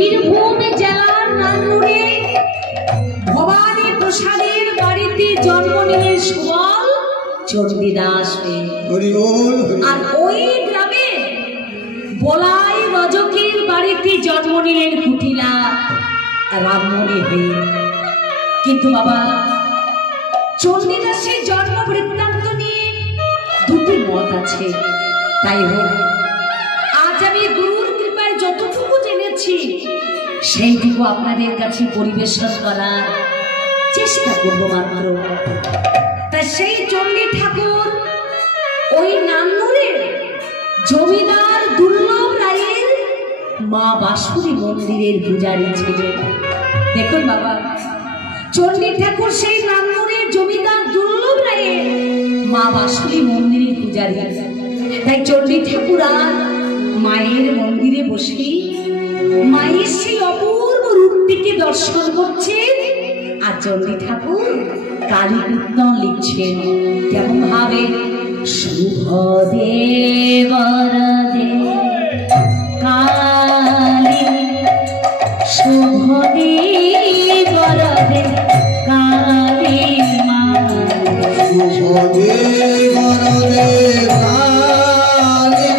বীরভূম জেলার নান্নুরে ভবানী প্রসাদের বাড়িতে জন্ম নিলেন সুবল চণ্ডীদাস। আর ওই গ্রামে বলাই রজকের বাড়িতে জন্ম নিলেন কুটিলা রামমণি হয়ে। কিন্তু বাবা চণ্ডীদাসের জন্ম বৃত্তান্ত নিয়ে দুটি মত আছে। তাই হোক, আজ আমি গুরুর কৃপায় যতটুকু জেনেছি সেইটুকু আপনাদের কাছে পরিবেশন করার চেষ্টা করবো মাত্র। তা সেই চণ্ডী ঠাকুর ওই নান্নুরের জমিদার দুর্লভ রায়ের মা বাসুরী মন্দিরের পূজারী ছিলেন। দেখুন বাবা, চণ্ডী ঠাকুর সেই নান্নুরের জমিদার দুর্লভ রায়ের মা বাসুরী মন্দিরের পূজারী। তাই চণ্ডী ঠাকুর আর মায়ের মন্দিরে বসে মায়ের সেই অপূর্ব রূপটিকে দর্শন করছেন। আর চণ্ডী ঠাকুর কালী কীর্তন লিখছেন কেমন ভাবে, শুভ দেবরদে কালী, শুভ দেবরদে কালী মা, শুভ দেবরদে কালী,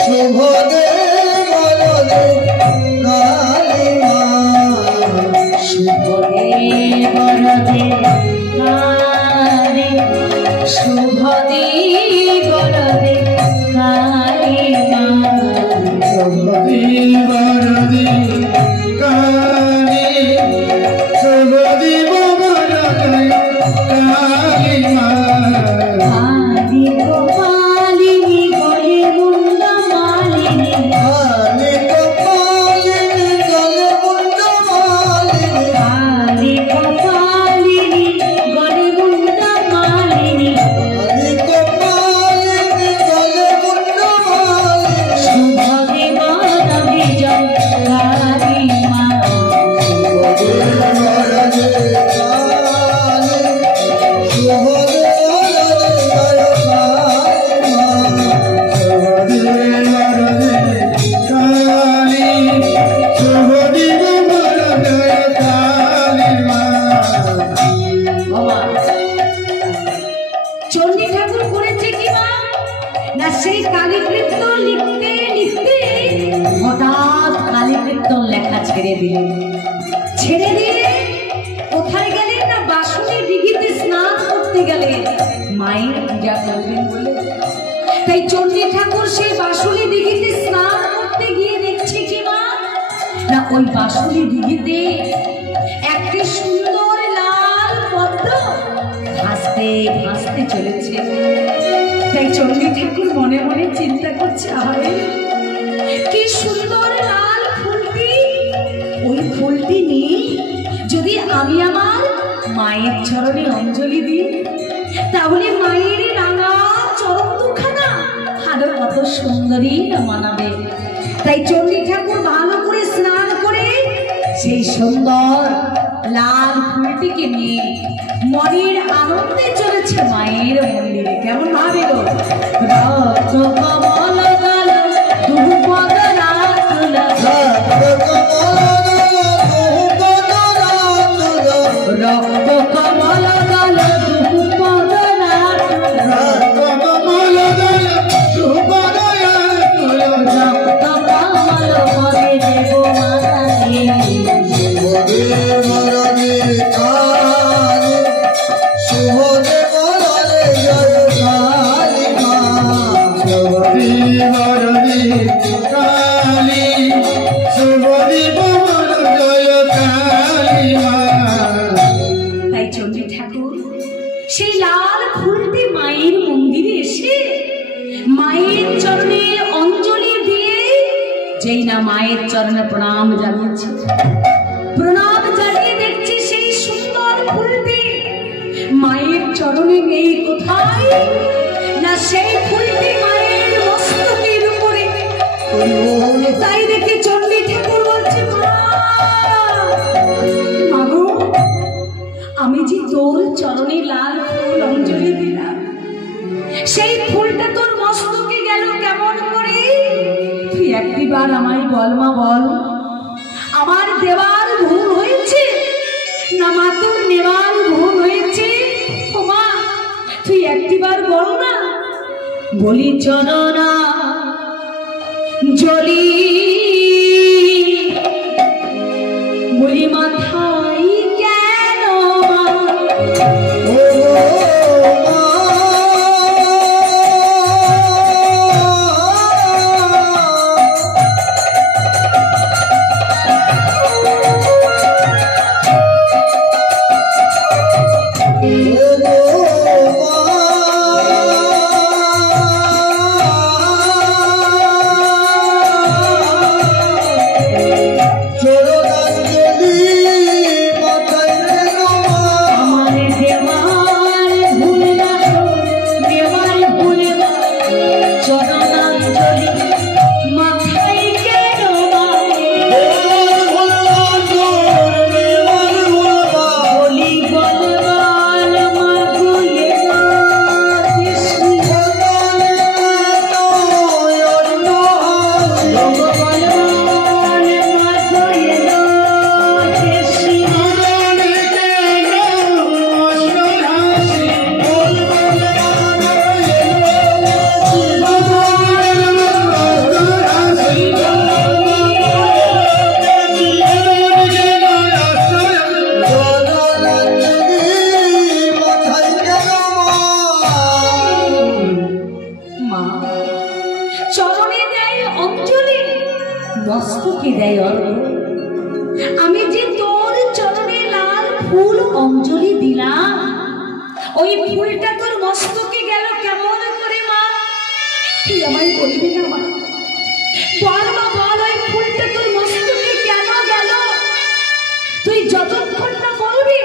শুভ দেবরদে কালী মা, শুভ দেবরদে কালী, শুভ দেবরদে কালী মা, শুভ দেবরদে কালী, শুভ দেবরদে কালী মা, কালী গোপালিনী গলে মুন্ডা মালিনী, কালী গোপালিনী গলে মুন্ডা মালিনী, কালী গোপালিনী গলে মুন্ডা মালিনী, কালী গোপালিনী গলে মুন্ডা মালিনী, শুভ দেবরদে জয় কালী মা, শুভ দেবরদে কালী, শুভ দেবরদে জয় কালী মা, শুভ দেবরদে কালী, শুভ দেবরদে কালী মা। বাবা, চণ্ডী ঠাকুর করেছে কি মা না, সেই কালী কীর্তন লিখতে লিখতে হঠাৎ কালী কীর্তন লেখা ছেড়ে দিলেন। ছেড়ে দিয়ে কোথায় গেলেন না, বাসুনী দিঘিতে স্নান করতে গেলেন মায়ের পূজা করবেন বলে। তাই চণ্ডী ঠাকুর সেই বাসুনী দিঘিতে স্নান করতে গিয়ে দেখছে কি মা না, ওই বাসুনী দিঘিতে একটি সুন্দর লাল পদ্ম ভাসতে ভাসতে চলেছে। তাই চণ্ডী ঠাকুর মনে মনে চিন্তা করছে, আরে কি সুন্দর লাল ফুলটি, ওই ফুলটি নিয়ে যদি আমি আমার মায়ের চরণে অঞ্জলি দিই তাহলে মায়ের রাঙা চরণ দুখানা আরো কত সুন্দরী না মানাবে। তাই চণ্ডী ঠাকুর ভালো করে স্নান করে সেই সুন্দর লাল ফুলটিকে নিয়ে মনের আনন্দে চলেছে মায়ের মন্দিরে। কেমন ভাবে গো, রক্ত কমল দল দুপদ রাতুল, রক্ত কমল দল দুপদ রাতুল, রক্ত কমল দল দুপদ রাতুল, রক্ত কমল পদে দেব মাতায়ে, শুভ দেবরদে কালী, শুভ দেবরদে জয় কালী মা, শুভ দেবরদে কালী, শুভ দেবরদে জয় কালী মা। তাই চণ্ডী ঠাকুর সেই লাল ফুলটি মায়ের মন্দিরে এসে মায়ের চরণে অঞ্জলি দিয়ে যেই না মায়ের চরণে প্রণাম জানিয়েছে, প্রণাম জানিয়ে দেখছি সেই সুন্দর ফুলটি মায়ের চরণে নেই কোথায় না, সেই ফুলটি মায়ের মস্তকের উপরে। তাই দেখে চণ্ডী ঠাকুর বলছে, মাগো আমি যে তোর চরণে লাল ফুল অঞ্জলি দিলাম, সেই ফুলটা তোর মস্তকে গেল কেমন করে, তুই একটিবার আমায় বল মা বল। আমার দেওয়ার ভুল হয়েছে না মা তোর নেওয়ার ভুল হয়েছে? ও মা তুই একটিবার বল না। বলি চরণা জলি, বলি মাথায় কেন মস্তকে দেয় অর্ঘ্য? আমি যে তোর চরণে লাল ফুল অঞ্জলি দিলাম, ওই ফুলটা তোর মস্তকে গেল কেমন করে মা? তুই আমায় বলবি না মা? বল মা বল, ওই ফুলটা তোর মস্তকে কেন গেল? তুই যতক্ষণ না বলবি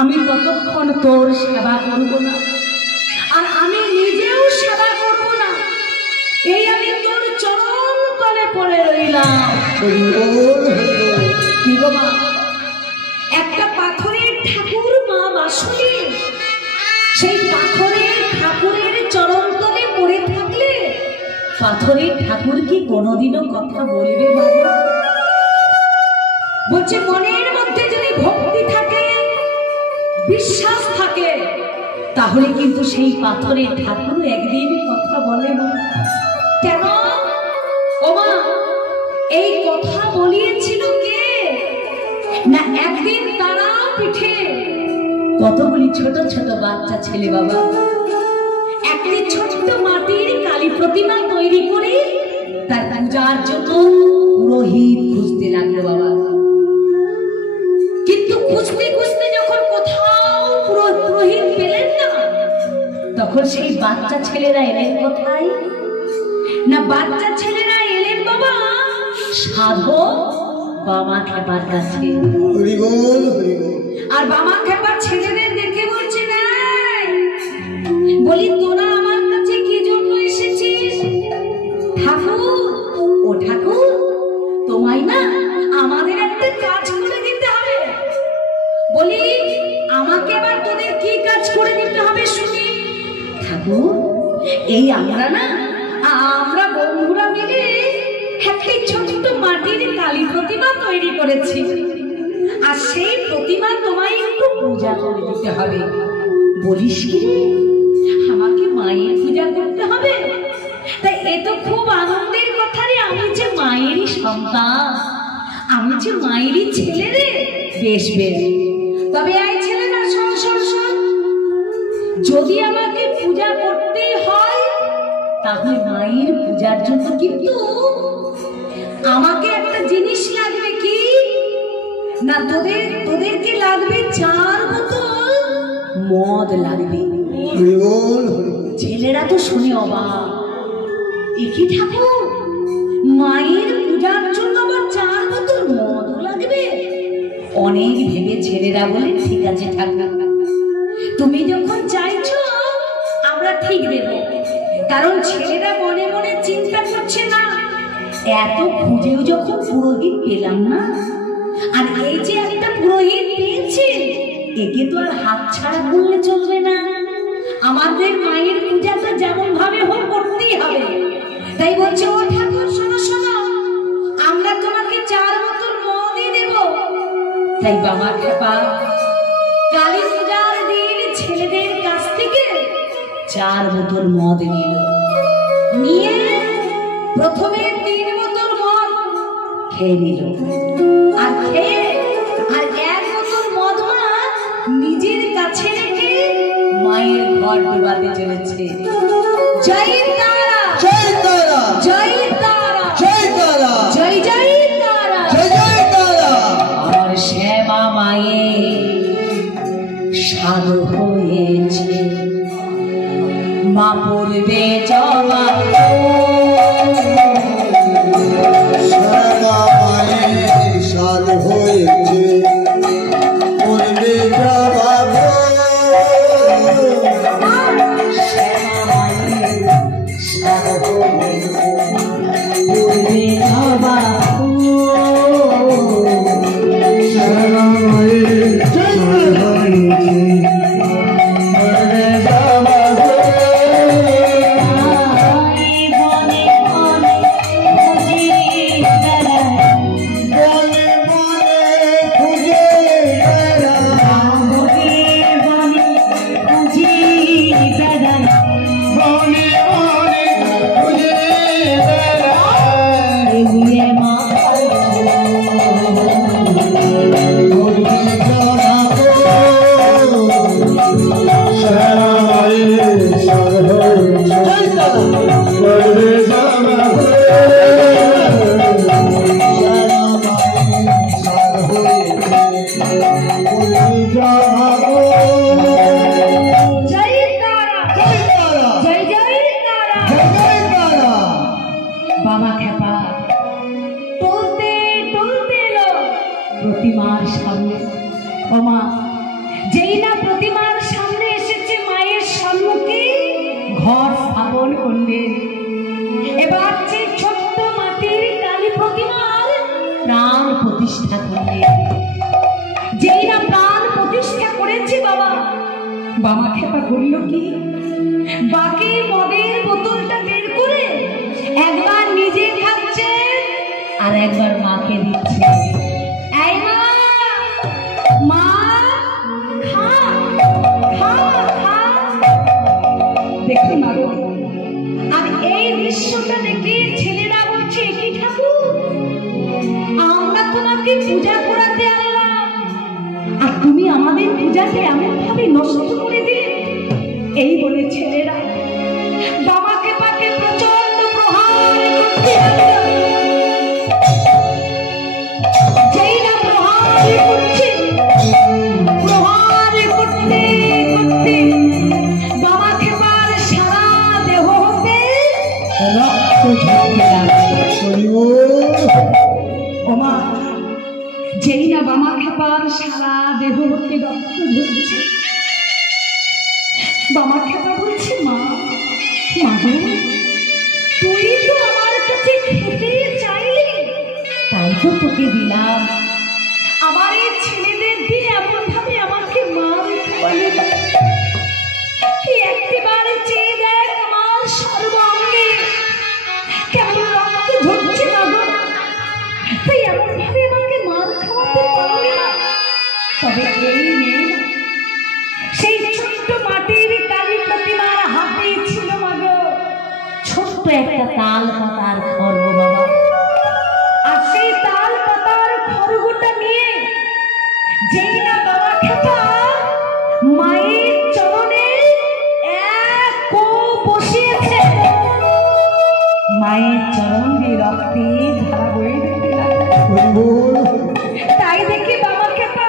আমি ততক্ষণ তোর সেবা করব না, আর আমি নিজেও সেবা করব না। এই আমি তোর চরণ তলে পড়ে রইলাম। কি গো মা, একটা পাথরের ঠাকুর মা বাসুলি, সেই পাথরের ঠাকুরের চরণ তলে পড়ে থাকলে পাথরের ঠাকুর কি কোনোদিনও কথা বলবে বাবা? বলছে মনের মধ্যে যদি ভক্তি থাকে, বিশ্বাস থাকে, তাহলে কিন্তু সেই পাথরের ঠাকুর একদিন কথা বলে না। কেন ও মা, এই কথা বলিয়েছিল কে? না একদিন তারা পিঠে কতগুলি ছোট ছোট বাচ্চা ছেলে বাবা একটি ছোট্ট মাটির কালী প্রতিমা তৈরি করে তার পূজার জন্য পুরোহিত খুঁজতে লাগলো বাবা। কিন্তু খুঁজতে খুঁজতে যখন কোথাও পুরোহিত পেলেন না, তখন সেই বাচ্চা ছেলেরা এলেন কোথায়? না বাচ্চা ছেলেরা এলেন বাবা সাধু বামা খেপার কাছে। আর বামা খেপার ছেলেদের দেখে বলছে, না বলি তোরা আমার কাছে কি জন্য এসেছিস? ঠাকুর, ও ঠাকুর, তোমায় না আমাদের একটা কাজ করে দিতে হবে। বলি আমাকে আবার তোদের কি কাজ করে দিতে হবে শুনি? ঠাকুর, এই আমরা বন্ধুরা মিলে একটি ছোট্ট মাটির কালী প্রতিমা তৈরি করেছি, আর সেই প্রতিমা তোমায় একটু পূজা করে দিতে হবে। বলিস কি রে, আমাকে মায়ের পূজা করতে হবে? তাই এ তো খুব আনন্দের কথা রে, আমি যে মায়েরই সন্তান, আমি যে মায়েরই ছেলে রে। বেশ বেশ, তবে এই ছেলেরা শোন শোন শোন, যদি আমাকে পূজা করতে হয় তাহলে মায়ের পূজার জন্য কিন্তু আমাকে একটা জিনিস লাগবে। কি না, তোদেরকে লাগবে 4 বোতল মদ লাগবে। ছেলেরা তো শুনে অবাক, একই ঠাকুর, মায়ের পূজার জন্য আবার 4 বোতল মদ লাগবে? অনেক ভেবে ছেলেরা বলে, ঠিক আছে ঠাকুর, তুমি যখন চাইছো আমরা ঠিক দেব। কারণ ছেলেরা মনে মনে চিন্তা করছে, না এত খুঁজেও যখন পুরোহিত পেলাম না, আর এই যে একটা পুরোহিত পেয়েছে, একে তো আর হাত ছাড়া করলে চলবে না। আমাদের মায়ের পূজাটা যেমন ভাবে হোক করতেই হবে। তাই বলছে, ও ঠাকুর শোনো শোনো, আমরা তোমাকে 4 বোতল মদ তাই বাবা খেপা কালী পূজার দিন ছেলেদের কাছ থেকে 4 বোতল মদ নিল। নিয়ে প্রথমে 3 বোতল মদ খেয়ে নিল, আর খেয়ে আর 1 বোতল মদ মা নিজের কাছে রেখে মায়ের ঘর ডুবাতে চলেছে। জয় তারা, জয় তারা, জয় তারা, জয় তারা, জয় জয় তারা, জয় জয় তারা। আমার শ্যামা মায়ের সাধু হয়েছে, মা পড়বে জবা। শ্যামা মায়ের সাধ হয়েছে, পড়বে জবা গো। শ্যামা মায়ের সাধু হয়েছে, পড়বে জবা। শ্যামা মায়ের সাধ হয়েছে, পড়বে জবা গো। বনে বনে খুঁজে বেড়ায়, বনে বনে খুঁজে বেড়ায়। পড়বে জবা গো। শ্যামা মায়ের সাধ হয়েছে, পড়বে জবা গো। জয় তারা, জয় জয় তারা। বাবা খেপা টলতে টলতে এলো প্রতিমার সামনে। ও মা, যেই না প্রতিমার সামনে এসেছে মায়ের সম্মুখে ঘর স্থাপন করলেন। এবার যে ছোট্ট মাটির কালী প্রতিমার প্রাণ প্রতিষ্ঠা করলেন। যেই না প্রাণ প্রতিষ্ঠা করেছে বাবা, বাবা খেপা করল কি, বাকি মদের বোতলটা বের করে একবার নিজে খাচ্ছে আর একবার মাকে দিচ্ছে। এই মা, মা খা খা খা। দেখুন মা গো, আর এই দৃশ্যটা দেখে ছেলেরা বলছে, কি ঠাকুর, আমরা তোমাকে পূজা করাতে আনলাম আর তুমি আমাদের পূজাকে এমন ভাবে নষ্ট করে দিলে। এই বলে ছেলেরা বাবা খেপাকে প্রচন্ড প্রহার করতে লাগলো। যেই না প্রহার করছে, প্রহার করতে করতে বাবা খেপার সারা দেহ হতে রক্ত ঝরতে লাগলো। ও মা, যেই না বাবা খেপার সারা দেহ হতে রক্ত ঝরছে, বাবা খেপা বলছে, মা মা গো, তুই তো আমার কাছে খেতে চাইলি, তাই তো তোকে দিলাম। আমার এই ছেলেদের দিয়ে এমন ভাবে আমাকে মার খাওয়ালে না। কি একটিবার চেয়ে দেখ আমার সর্বাঙ্গে কেমন রক্ত ঝরছে না গো। তাই এমন ভাবে আমাকে মার খাওয়াতে পারলি না। তবে এই মেয়ে সেই ছোট্ট মাটির কালী প্রতিমার হাতে ছিল মা গো ছোট্ট একটা তাল পাতার খড়গ বাবা। আর সেই তাল পাতার খড়গটা নিয়ে যেই না বাবা খেপা মায়ের চরণে এক কোপ বসিয়েছে, মায়ের চরণ দিয়ে রক্তে ধারা বয়ে যেতে লাগলো। তাই দেখে বাবা খেপা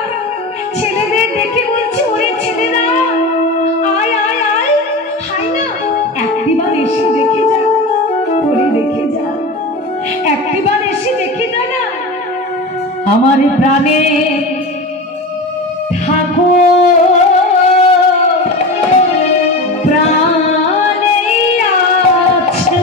ছেলেদের দেখে বলছে, ওরে ছেলেরা, আয় আয় আয়, হাই না, একটিবার এসে দেখে যা, ওরে দেখে যা, একটিবার এসে দেখে যা না, আমার প্রাণে ঠাকুর প্রাণে আছে।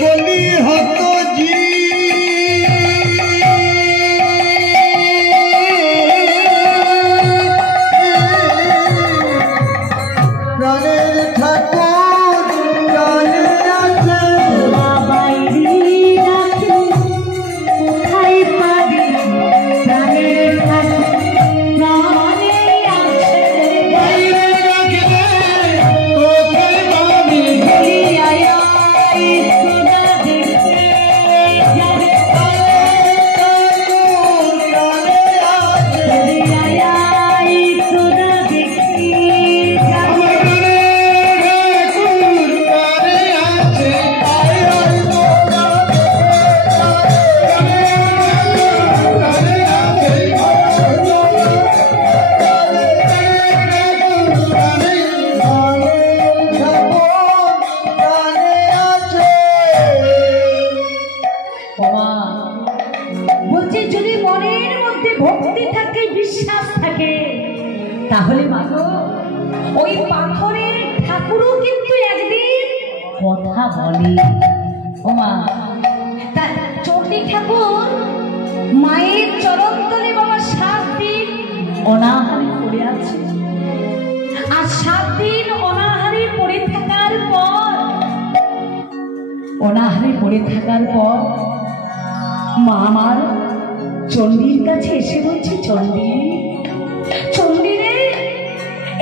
কলি হত জি মনের মধ্যে ভক্তি থাকে, বিশ্বাস থাকে, তাহলে মাগো ওই পাথরের ঠাকুরও কিন্তু একদিন কথা বলে। ও মা, তার চণ্ডী ঠাকুর মায়ের চরণ তলে বাবা 7 দিন অনাহারে পড়ে আছে। আর 7 দিন অনাহারে পড়ে থাকার পর মা আমার চণ্ডীর কাছে এসে বলছে, চণ্ডী, চণ্ডী রে,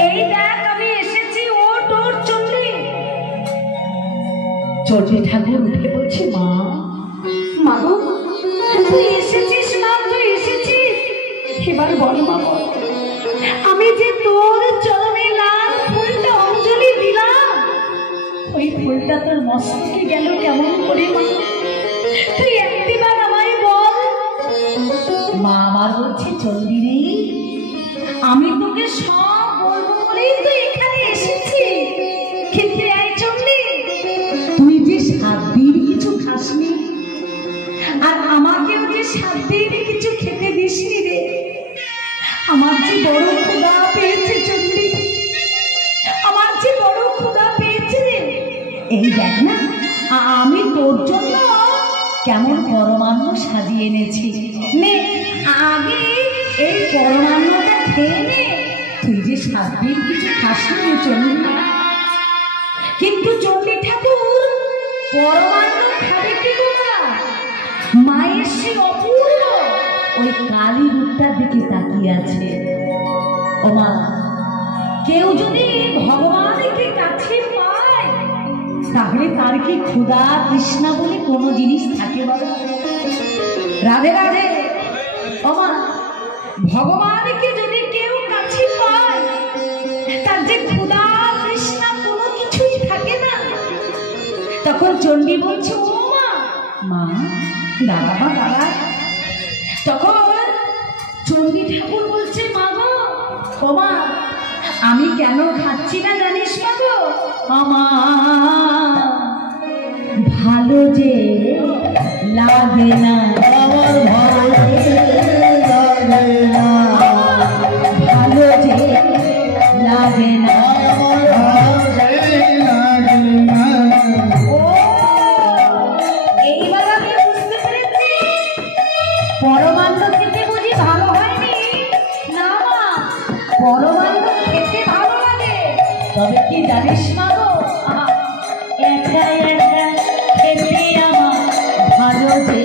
এই দেখ আমি এসেছি, ও তোর চণ্ডী। চণ্ডী ঠাকুর উঠে বলছে, মা, মাগো তুই এসেছিস, মা তুই এসেছিস, এবার বল মা, বল আমি যে তোর চরণে লাল ফুলটা অঞ্জলি দিলাম, ওই ফুলটা তোর মস্তকে গেল কেমন করে মা? তুই একটিবার আমায় বল। মা আমার বলছে, চণ্ডী রে, আমি তোকে সব বলবো বলেই তো এখানে এসেছি, কিন্তু এই চণ্ডী, তুই যে 7 দিন কিছু খাসনি, আর আমাকেও যে 7 দিন কিছু খেতে দিসনি রে, আমার যে বড় ক্ষুধা পেয়েছে চণ্ডী, আমার যে বড় ক্ষুধা পেয়েছে রে। এই দেখ না, আমি তোর জন্য কেমন পরমান্ন সাজিয়ে এনেছি, নে আগে এই পরমান্নটা খেয়ে নে, তুই যে 7 দিন কিছু খাসনি চণ্ডী। কিন্তু চণ্ডী ঠাকুর পরমান্ন খাবে কি না? মায়ের সে অপূর্ব ওই কালী রূপটার দিকে তাকিয়ে আছে। ও মা, কেউ যদি ভগবানকে কাছে পায়, তাহলে তার কি ক্ষুধা তৃষ্ণা বলে কোনো জিনিস থাকে বলো? রাধে রাধে। ও মা, ভগবানকে যদি কেউ কাছে পায়, তার যে ক্ষুধা তৃষ্ণা কোনো কিছুই থাকে না। তখন চণ্ডী বলছে, ও মা, মা দাঁড়া মা দাঁড়া। তখন চণ্ডী ঠাকুর বলছে, মা গো, ও মা, আমি কেন খাচ্ছি না জানিস মা গো? আমার ভালো যে লাগে না, আমার ভালো লাগে না, ভালো যে লাগে না, আমার ভালো লাগে না। ও এইবার আমি বুঝতে পেরেছি, পরমান্ন খেতে বুঝি ভালো হয়নি? না মা, পরমান্ন খেতে ভালো লাগে, তবে কি জানিস মা গো, একা একা খেতে আমার ভালো যে